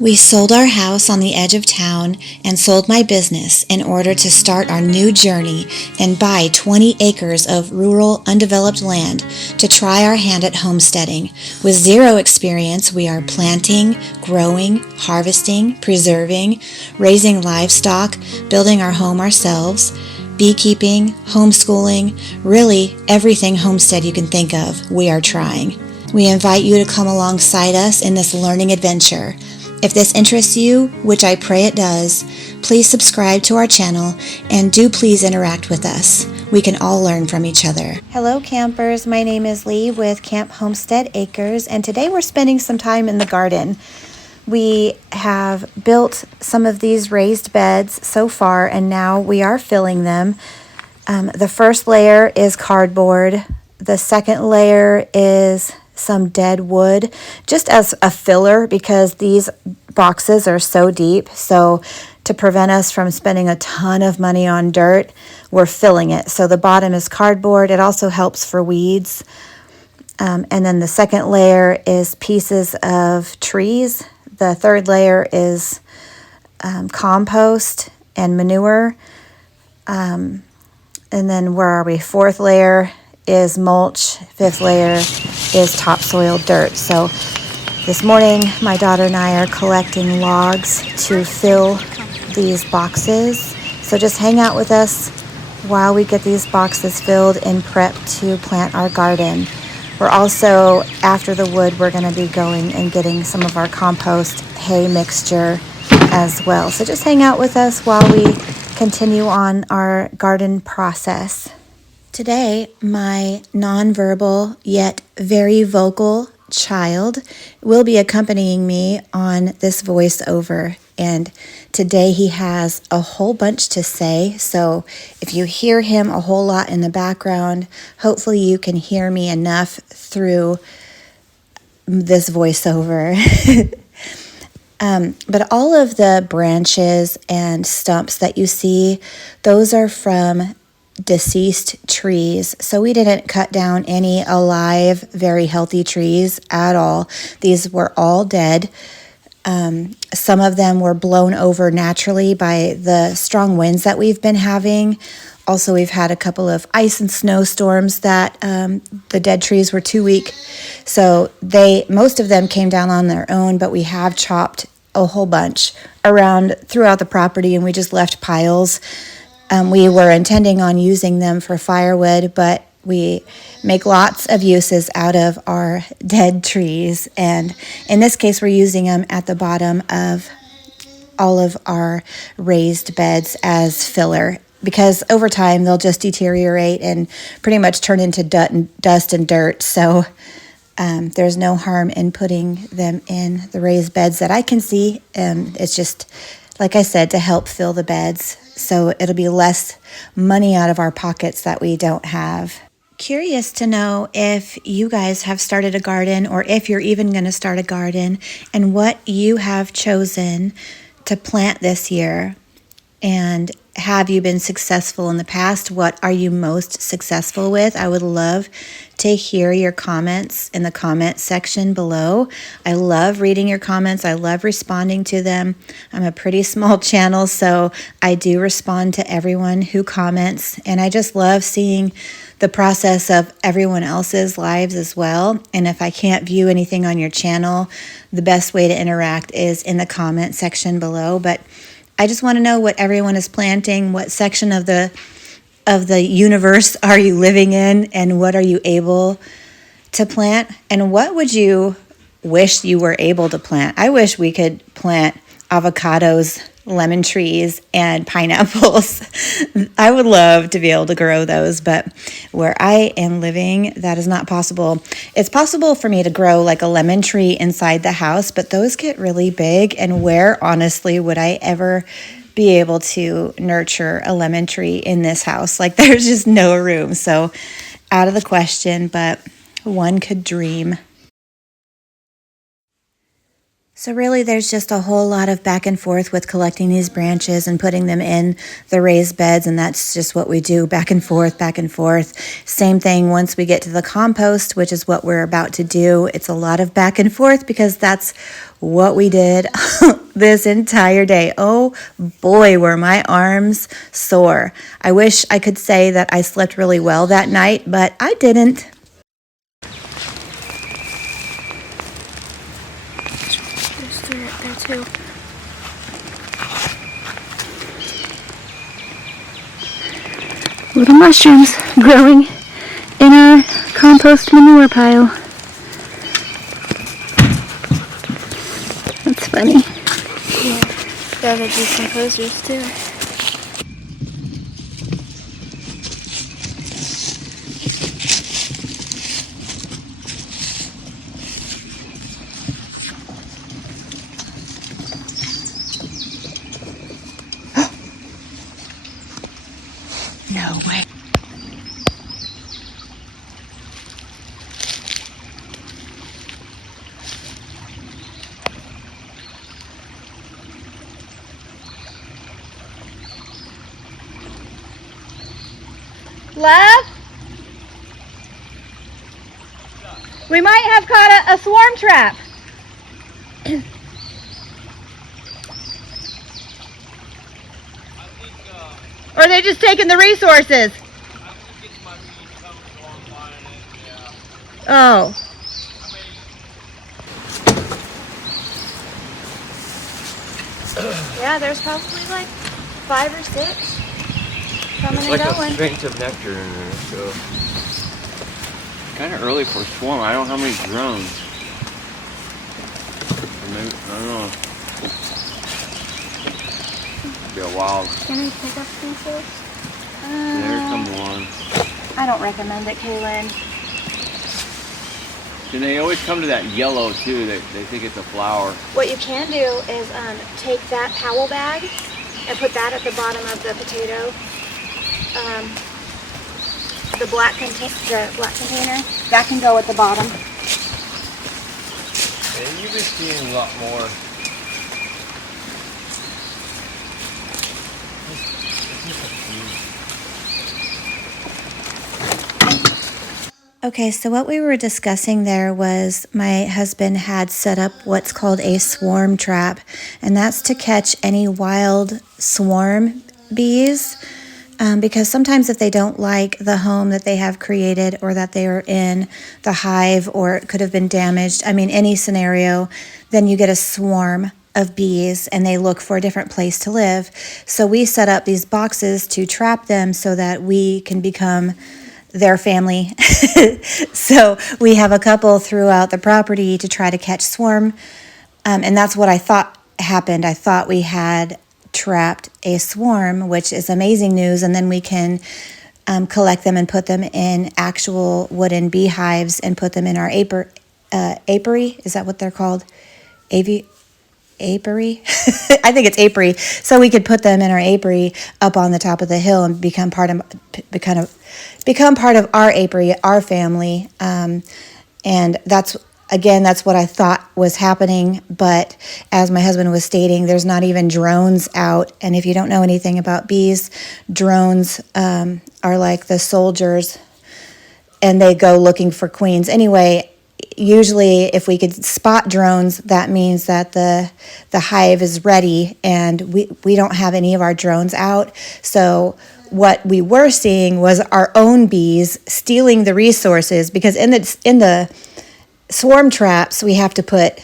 We sold our house on the edge of town and sold my business in order to start our new journey and buy 20 acres of rural, undeveloped land to try our hand at homesteading. With zero experience, we are planting, growing, harvesting, preserving, raising livestock, building our home ourselves, beekeeping, homeschooling, really everything homestead you can think of, we are trying. We invite you to come alongside us in this learning adventure. If this interests you, which I pray it does, please subscribe to our channel and do please interact with us. We can all learn from each other. Hello campers, my name is Lee with Camphomesteadacres, and today we're spending some time in the garden. We have built some of these raised beds so far, and now we are filling them. The first layer is cardboard. The second layer is some dead wood, just as a filler because these boxes are so deep. So to prevent us from spending a ton of money on dirt, we're filling it. So the bottom is cardboard. It also helps for weeds. And then the second layer is pieces of trees. The third layer is compost and manure. And then where are we? Fourth layer is mulch. Fifth layer is topsoil dirt. So this morning, my daughter and I are collecting logs to fill these boxes. So just hang out with us while we get these boxes filled and prep to plant our garden. We're also, after the wood, we're going to be going and getting some of our compost hay mixture as well. So just hang out with us while we continue on our garden process. Today, my nonverbal yet very vocal child will be accompanying me on this voiceover. And today he has a whole bunch to say. So if you hear him a whole lot in the background, hopefully you can hear me enough through this voiceover. But all of the branches and stumps that you see, those are from deceased trees. So we didn't cut down any alive, very healthy trees at all. These were all dead. Some of them were blown over naturally by the strong winds that we've been having. Also, we've had a couple of ice and snowstorms that the dead trees were too weak. So most of them came down on their own, but we have chopped a whole bunch around throughout the property, and we just left piles. We were intending on using them for firewood, but we make lots of uses out of our dead trees. And in this case, we're using them at the bottom of all of our raised beds as filler, because over time they'll just deteriorate and pretty much turn into dust and dirt. So there's no harm in putting them in the raised beds that I can see. It's just, like I said, to help fill the beds. So it'll be less money out of our pockets that we don't have. Curious to know if you guys have started a garden, or if you're even going to start a garden, and what you have chosen to plant this year. And have you been successful in the past? What are you most successful with? I would love to hear your comments in the comment section below. I love reading your comments. I love responding to them. I'm a pretty small channel, so I do respond to everyone who comments. And I just love seeing the process of everyone else's lives as well. And if I can't view anything on your channel, the best way to interact is in the comment section below. But I just want to know what everyone is planting, what section of the universe are you living in, and what are you able to plant, and what would you wish you were able to plant? I wish we could plant avocados, lemon trees, and pineapples. I would love to be able to grow those, but where I am living, that is not possible. It's possible for me to grow like a lemon tree inside the house, but those get really big, and where, honestly, would I ever be able to nurture a lemon tree in this house? Like, there's just no room. So out of the question, but one could dream. So really there's just a whole lot of back and forth with collecting these branches and putting them in the raised beds, and that's just what we do, back and forth, back and forth. Same thing once we get to the compost, which is what we're about to do. It's a lot of back and forth because that's what we did this entire day. Oh boy, were my arms sore. I wish I could say that I slept really well that night, but I didn't. Too. Little mushrooms growing in our compost manure pile. That's funny. Yeah, they're the decomposers too. No way. Love? We might have caught a swarm trap. Or are they just taking the resources? Oh. Yeah, there's probably like 5 or 6 coming and going. It's like a faint of nectar in there, so kind of early for a swarm. I don't know how many drones. Or maybe, I don't know. It'd be a wild. Can we pick up some fish? There comes one. I don't recommend it, Kaylin. And they always come to that yellow too. They think it's a flower. What you can do is take that towel bag and put that at the bottom of the potato, the black container. That can go at the bottom. Yeah, you've been seeing a lot more. Okay, so what we were discussing there was my husband had set up what's called a swarm trap, and that's to catch any wild swarm bees, because sometimes if they don't like the home that they have created or that they are in, the hive, or it could have been damaged, I mean any scenario, then you get a swarm of bees and they look for a different place to live. So we set up these boxes to trap them so that we can become their family. So we have a couple throughout the property to try to catch swarm. And that's what I thought happened. I thought we had trapped a swarm, which is amazing news. And then we can collect them and put them in actual wooden beehives and put them in our apiary. Is that what they're called? Apiary? I think it's apiary. So we could put them in our apiary up on the top of the hill and become part of our apiary, our family. And that's what I thought was happening. But as my husband was stating, there's not even drones out. And if you don't know anything about bees, drones are like the soldiers, and they go looking for queens. Anyway, usually if we could spot drones, that means that the hive is ready, and we don't have any of our drones out. So what we were seeing was our own bees stealing the resources, because in the swarm traps we have to put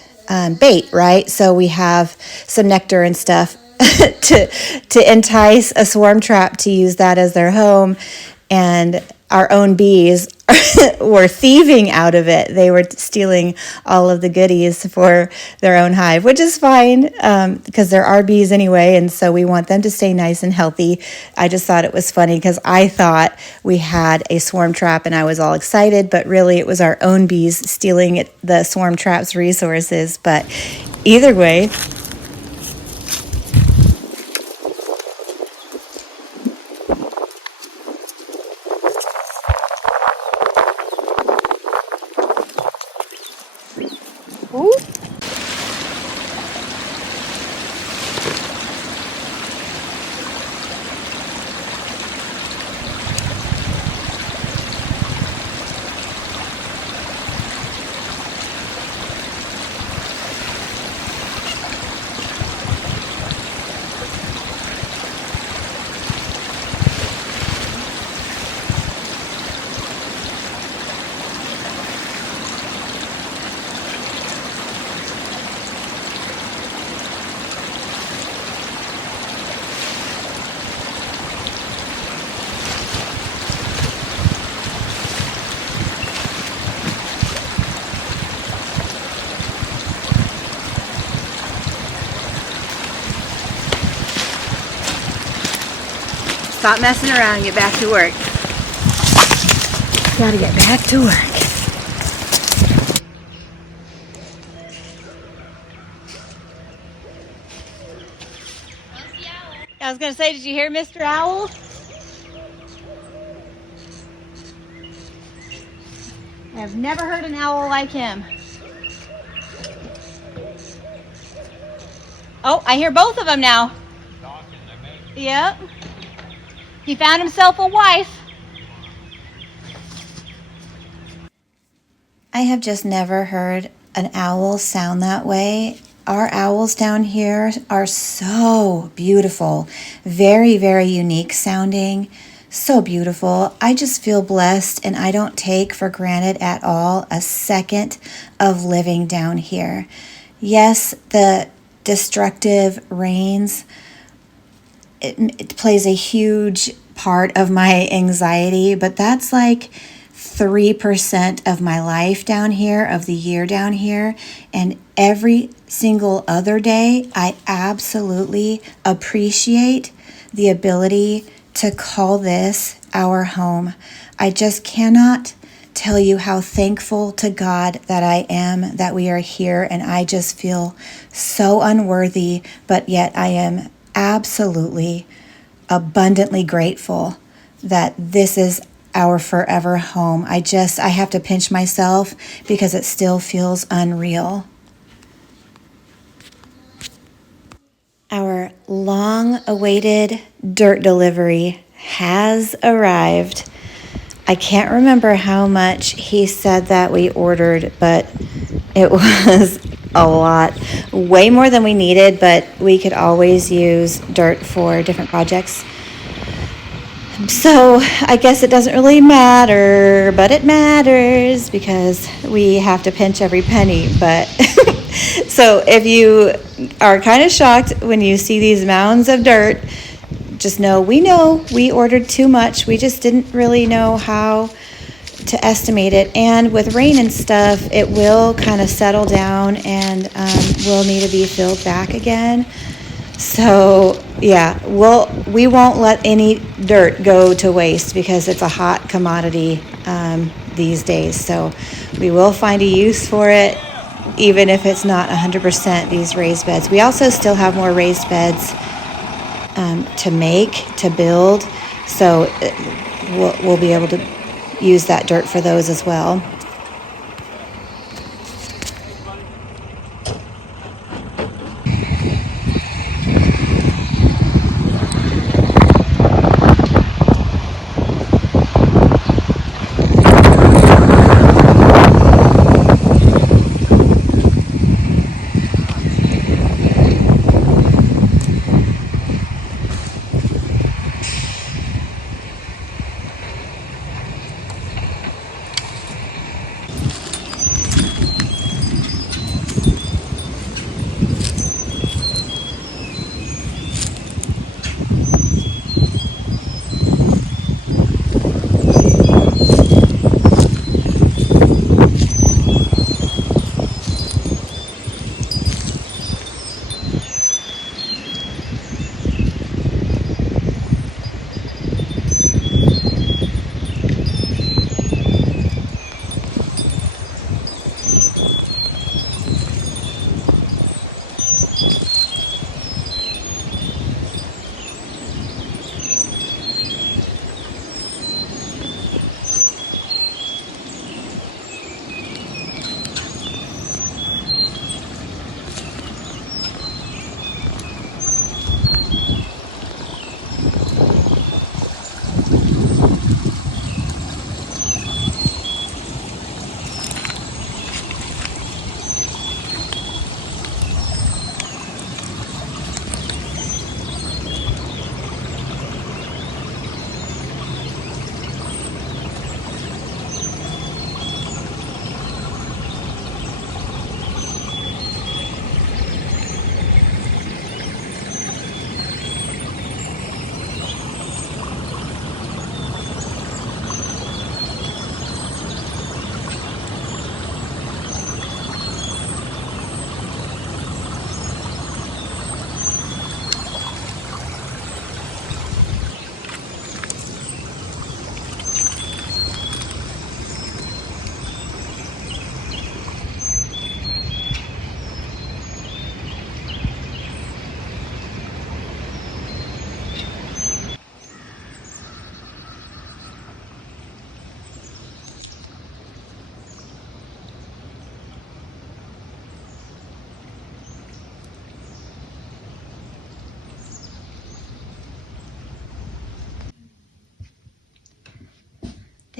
bait, right? So we have some nectar and stuff to entice a swarm trap to use that as their home, and our own bees were thieving out of it. They were stealing all of the goodies for their own hive, which is fine because they're our bees anyway, and so we want them to stay nice and healthy. I just thought it was funny because I thought we had a swarm trap and I was all excited, but really it was our own bees stealing the swarm trap's resources. But either way, Stop messing around and get back to work. Gotta get back to work. I was gonna say, did you hear Mr. Owl? I've never heard an owl like him. Oh, I hear both of them now. Yep. He found himself a wife. I have just never heard an owl sound that way. Our owls down here are so beautiful. Very, very unique sounding. So beautiful. I just feel blessed, and I don't take for granted at all a second of living down here. Yes, the destructive rains, it plays a huge part of my anxiety, but that's like 3% of my life down here, of the year down here. And every single other day, I absolutely appreciate the ability to call this our home. I just cannot tell you how thankful to God that I am that we are here, and I just feel so unworthy, but yet I am absolutely abundantly grateful that this is our forever home. I have to pinch myself because it still feels unreal. Our long-awaited dirt delivery has arrived. I can't remember how much he said that we ordered, but it was a lot. Way more than we needed, but we could always use dirt for different projects. So I guess it doesn't really matter, but it matters because we have to pinch every penny. But so if you are kind of shocked when you see these mounds of dirt, just know we ordered too much. We just didn't really know how to estimate it. And with rain and stuff, it will kind of settle down and will need to be filled back again. So yeah, we won't let any dirt go to waste because it's a hot commodity these days. So we will find a use for it, even if it's not 100% these raised beds. We also still have more raised beds to build. So we'll be able to use that dirt for those as well.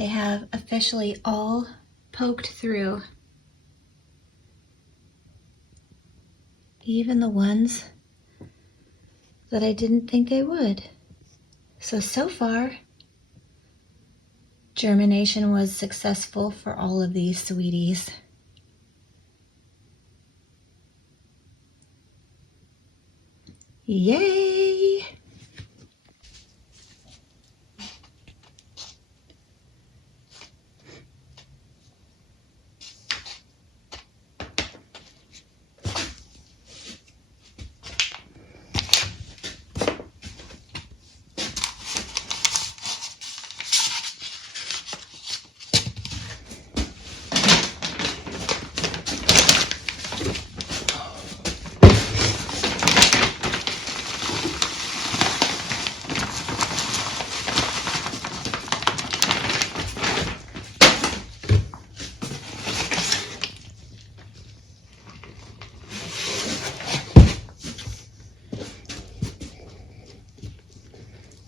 They have officially all poked through. Even the ones that I didn't think they would. So far, germination was successful for all of these sweeties. Yay!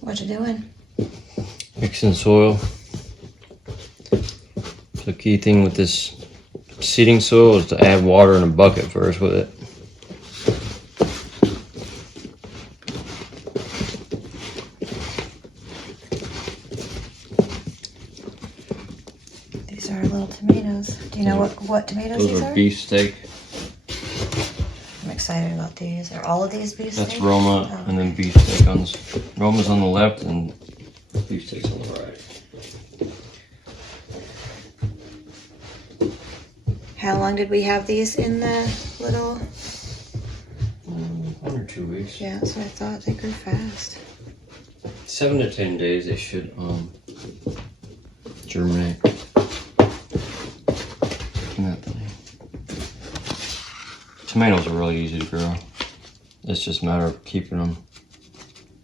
What you doing? Mixing soil. The key thing with this seeding soil is to add water in a bucket first with it. These are little tomatoes. Do you know what tomatoes Those these are are? beefsteak. I'm excited about these. Are all of these beefsteak? That's Roma, Oh, and then beefsteak on this. Roma's on the left and beefsteak's on the right. How long did we have these in the little... 1 or 2 weeks. Yeah, that's what I thought. They grew fast. 7 to 10 days they should germinate. Isn't that funny? Tomatoes are really easy to grow. It's just a matter of keeping them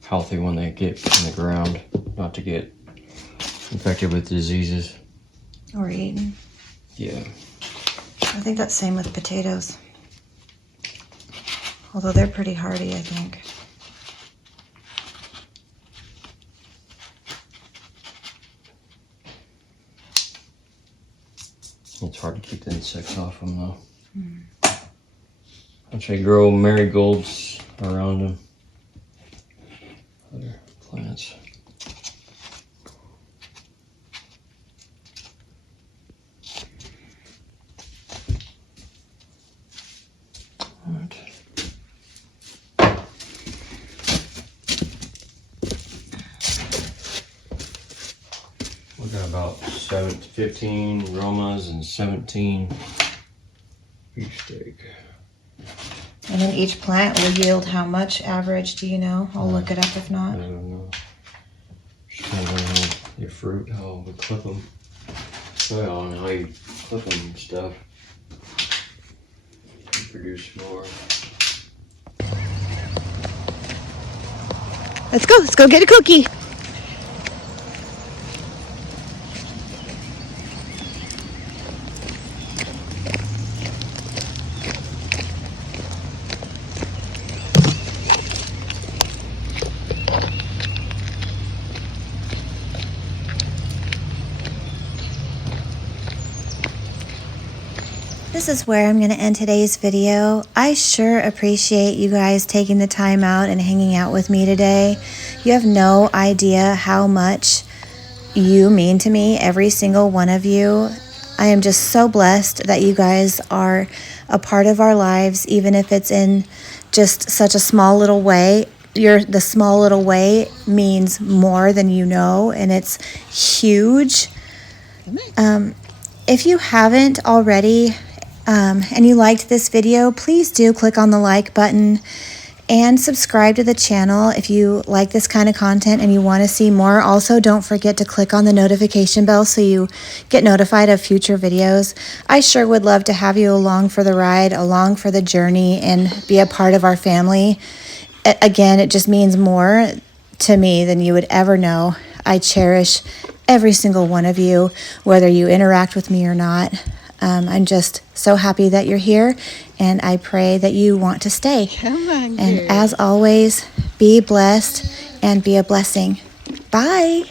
healthy when they get in the ground, not to get infected with diseases. Or eaten. Yeah. I think that's same with potatoes. Although they're pretty hardy, I think. It's hard to keep the insects off them though. I try to grow marigolds around them. Other plants. Alright. We got about 15 Romas and 17 beefsteak. And then each plant will yield how much average, do you know? I'll look it up if I not. don't know. Just depends on how your fruit, how we clip them. Well, and how you clip them and stuff. You produce more. Let's go get a cookie. This is where I'm going to end today's video. I sure appreciate you guys taking the time out and hanging out with me today. You have no idea how much you mean to me, every single one of you. I am just so blessed that you guys are a part of our lives, even if it's in just such a small little way. The small little way means more than you know, and it's huge. If you haven't already, and you liked this video, please do click on the like button and subscribe to the channel if you like this kind of content and you want to see more. Also, don't forget to click on the notification bell so you get notified of future videos. I sure would love to have you along for the ride, along for the journey, and be a part of our family. Again, it just means more to me than you would ever know. I cherish every single one of you, whether you interact with me or not. I'm just so happy that you're here, and I pray that you want to stay. Come on, And girl. as always, be blessed and be a blessing. Bye.